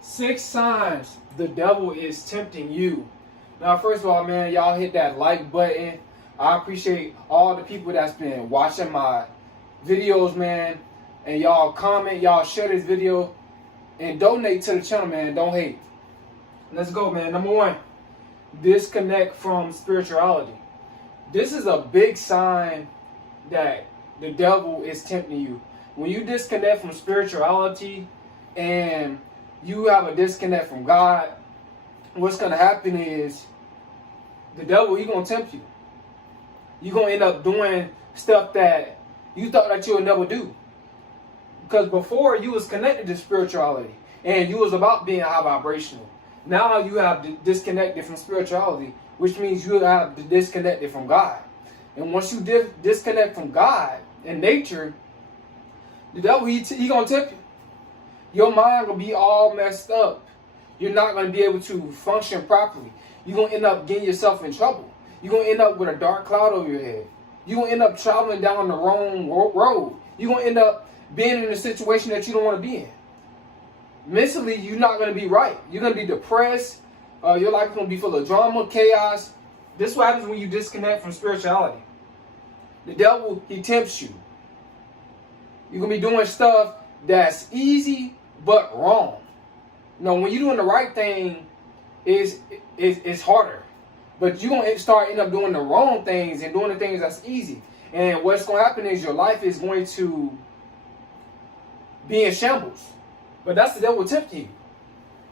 6 signs the devil is tempting you. Now, first of all, man, y'all hit that like button. I appreciate all the people that's been watching my videos, man. And y'all comment, y'all share this video, and donate to the channel, man. Don't hate. Let's go, man. Number 1, disconnect from spirituality. This is a big sign that the devil is tempting you. When you disconnect from spirituality and you have a disconnect from God, what's going to happen is the devil, he's going to tempt you. You're going to end up doing stuff that you thought that you would never do. Because before, you was connected to spirituality and you was about being high vibrational. Now you have disconnected from spirituality, which means you have disconnected from God. And once you disconnect from God and nature, the devil, he going to tempt you. Your mind going to be all messed up. You're not going to be able to function properly. You're going to end up getting yourself in trouble. You're going to end up with a dark cloud over your head. You're going to end up traveling down the wrong road. You're going to end up being in a situation that you don't want to be in. Mentally, you're not going to be right. You're going to be depressed. Your life is going to be full of drama, chaos. This is what happens when you disconnect from spirituality. The devil, he tempts you. You're going to be doing stuff that's easy but wrong. You know, when you're doing the right thing, it's harder. But you're going to end up doing the wrong things and doing the things that's easy. And what's going to happen is your life is going to be in shambles. But that's the devil tempting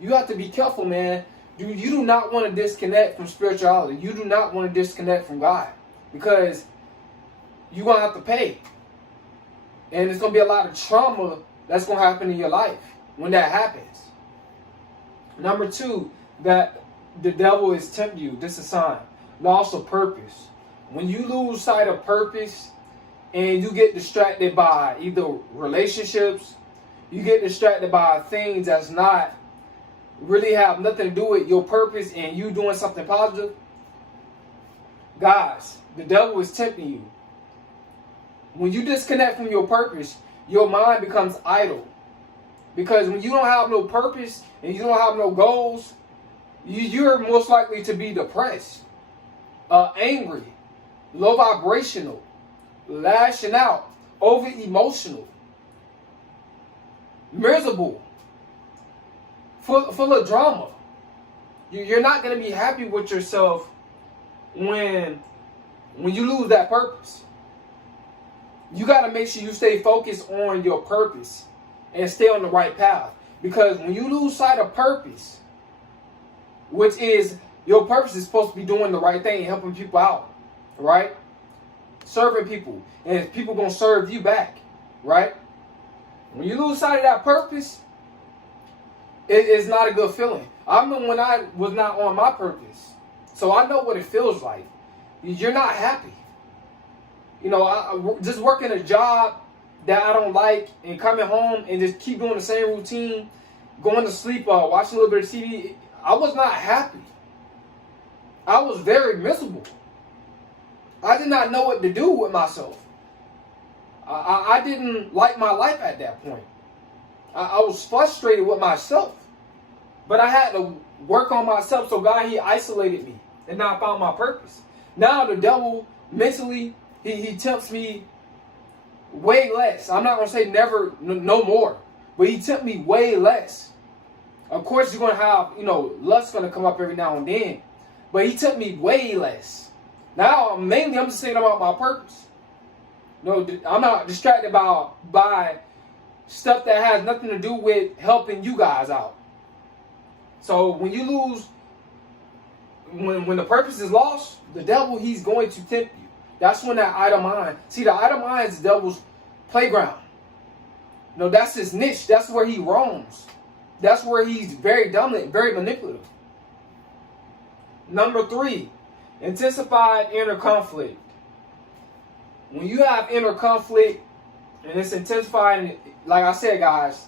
you. You have to be careful, man. You do not want to disconnect from spirituality. You do not want to disconnect from God. Because you're going to have to pay. And there's going to be a lot of trauma that's going to happen in your life when that happens. Number 2, that the devil is tempting you. This is a sign. Loss of purpose. When you lose sight of purpose and you get distracted by either relationships, you get distracted by things that's not really have nothing to do with your purpose and you doing something positive, guys, the devil is tempting you. When you disconnect from your purpose, your mind becomes idle. Because when you don't have no purpose and you don't have no goals, you're most likely to be depressed, angry, low vibrational, lashing out, over emotional, miserable, full of drama. You're not going to be happy with yourself when you lose that purpose. You got to make sure you stay focused on your purpose and stay on the right path. Because when you lose sight of purpose, which is your purpose is supposed to be doing the right thing, helping people out, right? Serving people, and people going to serve you back, right? When you lose sight of that purpose, it's not a good feeling. I remember when I was not on my purpose, so I know what it feels like. You're not happy. You know, I just working a job that I don't like and coming home and just keep doing the same routine, going to sleep, watching a little bit of TV. I was not happy. I was very miserable. I did not know what to do with myself. I didn't like my life at that point. I was frustrated with myself. But I had to work on myself, so God, he isolated me. And now I found my purpose. Now the devil, mentally, he tempts me way less. I'm not going to say never, no more. But he tempts me way less. Of course, you're going to have, lust's going to come up every now and then. But he tempts me way less. Now, mainly, I'm just saying about my purpose. No, I'm not distracted by stuff that has nothing to do with helping you guys out. So when you lose, when the purpose is lost, the devil, he's going to tempt you. That's when that idle mind. See, the idle mind is the devil's playground. No, that's his niche. That's where he roams. That's where he's very dominant, very manipulative. Number 3, intensified inner conflict. When you have inner conflict and it's intensified, like I said, guys,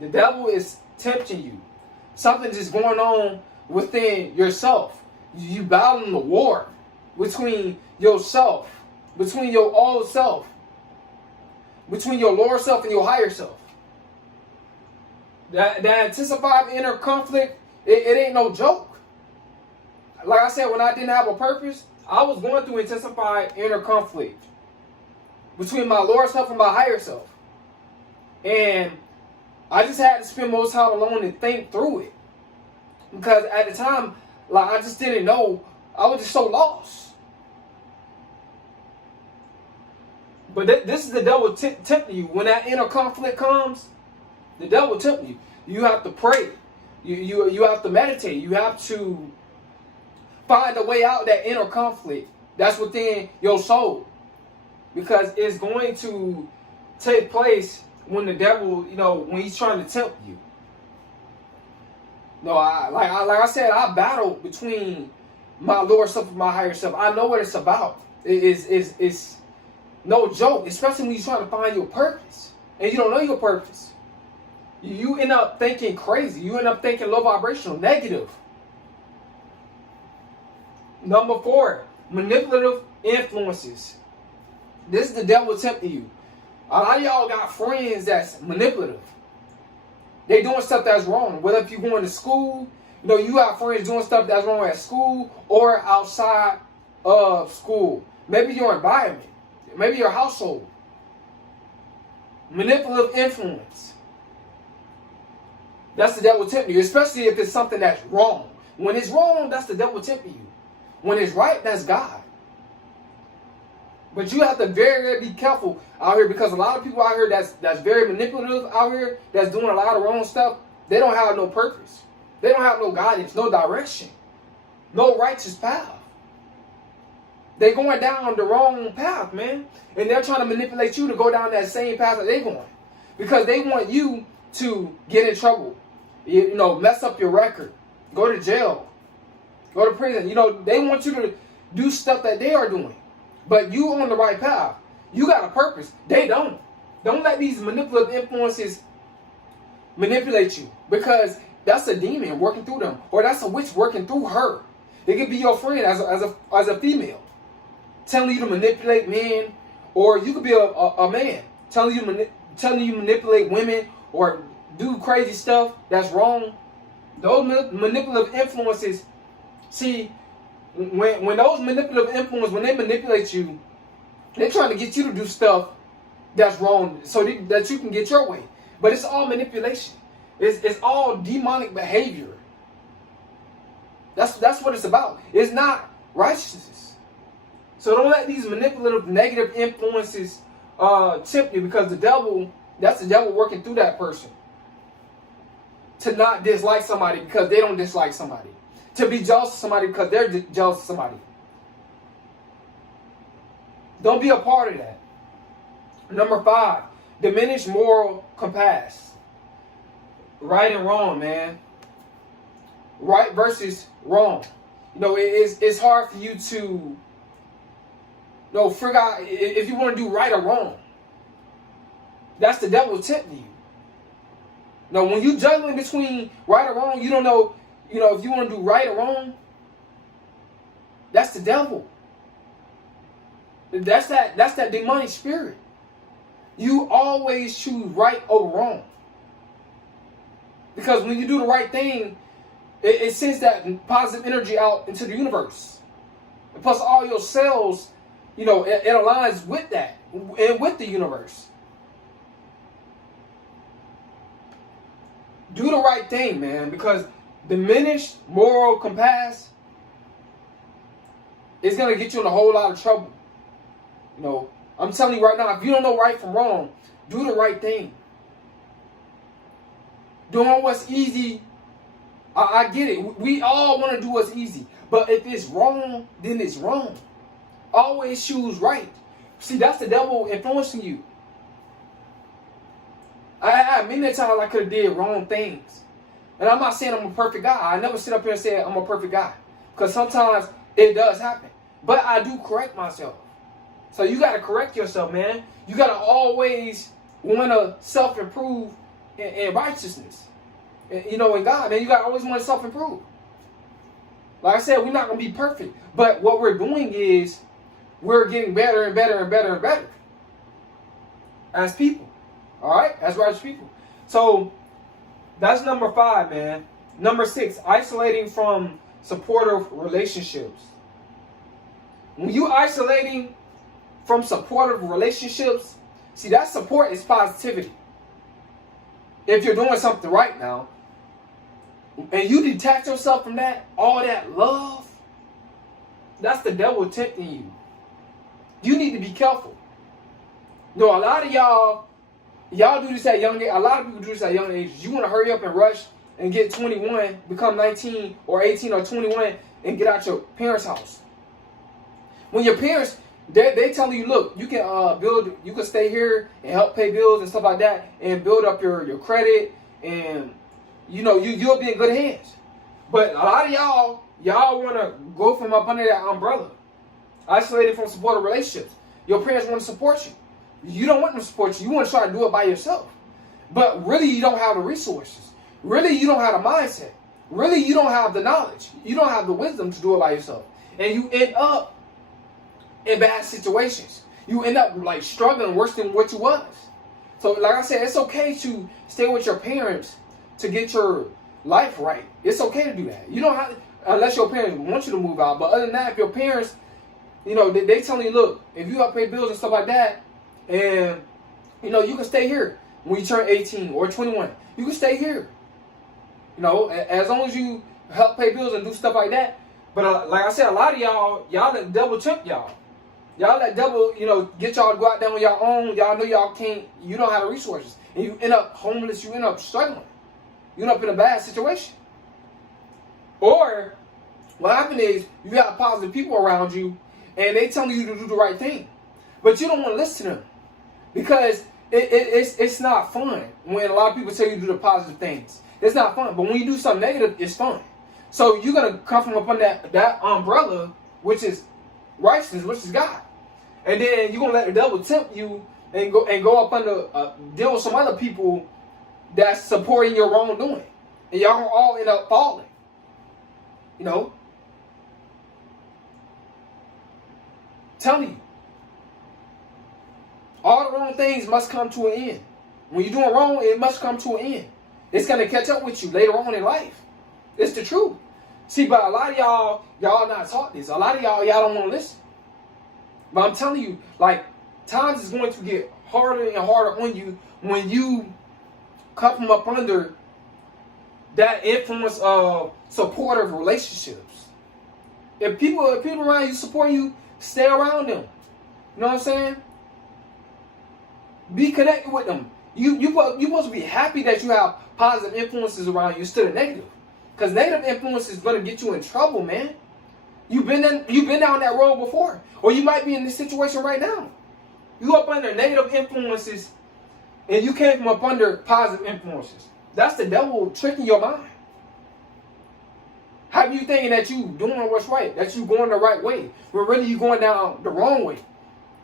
the devil is tempting you. Something's just going on within yourself. You battling the war between yourself, between your old self, between your lower self and your higher self. That intensified inner conflict, it ain't no joke. Like I said, when I didn't have a purpose, I was going through intensified inner conflict between my lower self and my higher self. And I just had to spend most time alone and think through it. Because at the time, like, I just didn't know. I was just so lost. But this is the devil tempting you. When that inner conflict comes, the devil tempting you. You have to pray. You have to meditate. You have to find a way out that inner conflict that's within your soul. Because it's going to take place when the devil, when he's trying to tempt you. No, like I said, I battle between my lower self and my higher self. I know what it's about. It's no joke, especially when you're trying to find your purpose and you don't know your purpose. You end up thinking crazy. You end up thinking low vibrational, negative. Number 4, manipulative influences. This is the devil tempting you. A lot of y'all got friends that's manipulative. They doing stuff that's wrong. Whether if you're going to school, you have friends doing stuff that's wrong at school or outside of school. Maybe your environment. Maybe your household. Manipulative influence. That's the devil tempting you, especially if it's something that's wrong. When it's wrong, that's the devil tempting you. When it's right, that's God. But you have to very, very be careful out here, because a lot of people out here that's very manipulative out here, that's doing a lot of wrong stuff, they don't have no purpose. They don't have no guidance, no direction, no righteous path. They're going down the wrong path, man. And they're trying to manipulate you to go down that same path that they're going. Because they want you to get in trouble. Mess up your record. Go to jail. Go to prison. They want you to do stuff that they are doing. But you on the right path. You got a purpose. They don't. Don't let these manipulative influences manipulate you. Because that's a demon working through them. Or that's a witch working through her. It could be your friend as a female, telling you to manipulate men. Or you could be a man telling you to manipulate women or do crazy stuff that's wrong. Those manipulative influences, see, when those manipulative influences, when they manipulate you, they're trying to get you to do stuff that's wrong so that you can get your way. But it's all manipulation. It's all demonic behavior. That's what it's about. It's not righteousness. So don't let these manipulative, negative influences tempt you, because that's the devil working through that person. To not dislike somebody because they don't dislike somebody. To be jealous of somebody because they're jealous of somebody. Don't be a part of that. Number 5, diminish moral compass. Right and wrong, man. Right versus wrong. It's hard for you to figure out if you want to do right or wrong. That's the devil tempting you. Now, when you're juggling between right or wrong, you don't know, if you want to do right or wrong. That's the devil. That's that demonic spirit. You always choose right over wrong. Because when you do the right thing, it sends that positive energy out into the universe. And plus all your cells, it aligns with that and with the universe. Do the right thing, man, because diminished moral compass is going to get you in a whole lot of trouble. I'm telling you right now, if you don't know right from wrong, do the right thing. Doing what's easy, I get it. We all want to do what's easy. But if it's wrong, then it's wrong. Always choose right. See, that's the devil influencing you. I many times I could have did wrong things. And I'm not saying I'm a perfect guy. I never sit up here and say I'm a perfect guy. Because sometimes it does happen. But I do correct myself. So you got to correct yourself, man. You got to always want to self-improve in righteousness. In God, man, you got to always want to self-improve. Like I said, we're not going to be perfect. But what we're doing is we're getting better and better and better and better. As people. All right? As righteous people. So That's number 5, man. Number 6, isolating from supportive relationships. When you isolating from supportive relationships, see, that support is positivity. If you're doing something right now, and you detach yourself from that, all that love, that's the devil tempting you. You need to be careful. You know, a lot of y'all do this at young age. A lot of people do this at young ages. You want to hurry up and rush and get 21, become 19 or 18 or 21, and get out your parents' house. When your parents, they tell you, look, you can you can stay here and help pay bills and stuff like that, and build up your credit, and you'll be in good hands. But a lot of y'all want to go from up under that umbrella, isolated from supportive relationships. Your parents want to support you. You don't want them to support you. You want to try to do it by yourself. But really, you don't have the resources. Really, you don't have the mindset. Really, you don't have the knowledge. You don't have the wisdom to do it by yourself. And you end up in bad situations. You end up like struggling worse than what you was. So like I said, it's okay to stay with your parents to get your life right. It's okay to do that. You don't have to, unless your parents want you to move out. But other than that, if your parents, they telling you, look, if you help pay bills and stuff like that, and you can stay here when you turn 18 or 21. You can stay here. As long as you help pay bills and do stuff like that. But like I said, a lot of y'all let devil tempt y'all. Y'all let devil, get y'all to go out there on your own. Y'all know y'all can't. You don't have the resources, and you end up homeless. You end up struggling. You end up in a bad situation. Or what happened is you got positive people around you, and they telling you to do the right thing, but you don't want to listen to them because it's not fun when a lot of people tell you to do the positive things. It's not fun, but when you do something negative, it's fun. So you're gonna come from up on that umbrella, which is righteousness, which is God, and then you're gonna let the devil tempt you and go up under deal with some other people that's supporting your wrongdoing, and y'all gonna all end up falling. Telling you, all the wrong things must come to an end. When you're doing wrong, it must come to an end. It's gonna catch up with you later on in life. It's the truth. See, but a lot of y'all not taught this. A lot of y'all don't want to listen. But I'm telling you, like, times is going to get harder and harder on you when you come from up under that influence of supportive relationships. If people around you support you, stay around them. You know what I'm saying? Be connected with them. You supposed to be happy that you have positive influences around you instead of negative. Because negative influence is going to get you in trouble, man. You've been down that road before. Or you might be in this situation right now. You up under negative influences and you came from up under positive influences. That's the devil tricking your mind. Have you thinking that you doing what's right, that you going the right way, when really you going down the wrong way.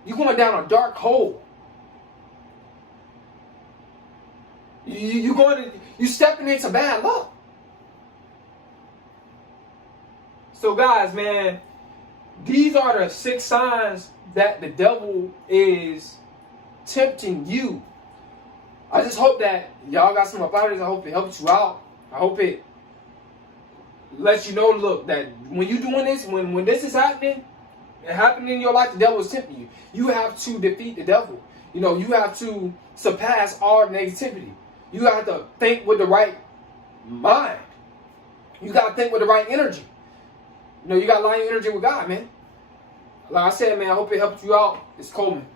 You're going down a dark hole. You stepping into bad luck. So guys, man, these are the 6 signs that the devil is tempting you. I just hope that y'all got some about it. I hope it helps you out. I hope it lets you know, look, that when you're doing this, when this is happening, it happening in your life, the devil is tempting you. You have to defeat the devil. You have to surpass all negativity. You have to think with the right mind. You got to think with the right energy. You got to line your energy with God, man. Like I said, man, I hope it helped you out. It's Coleman.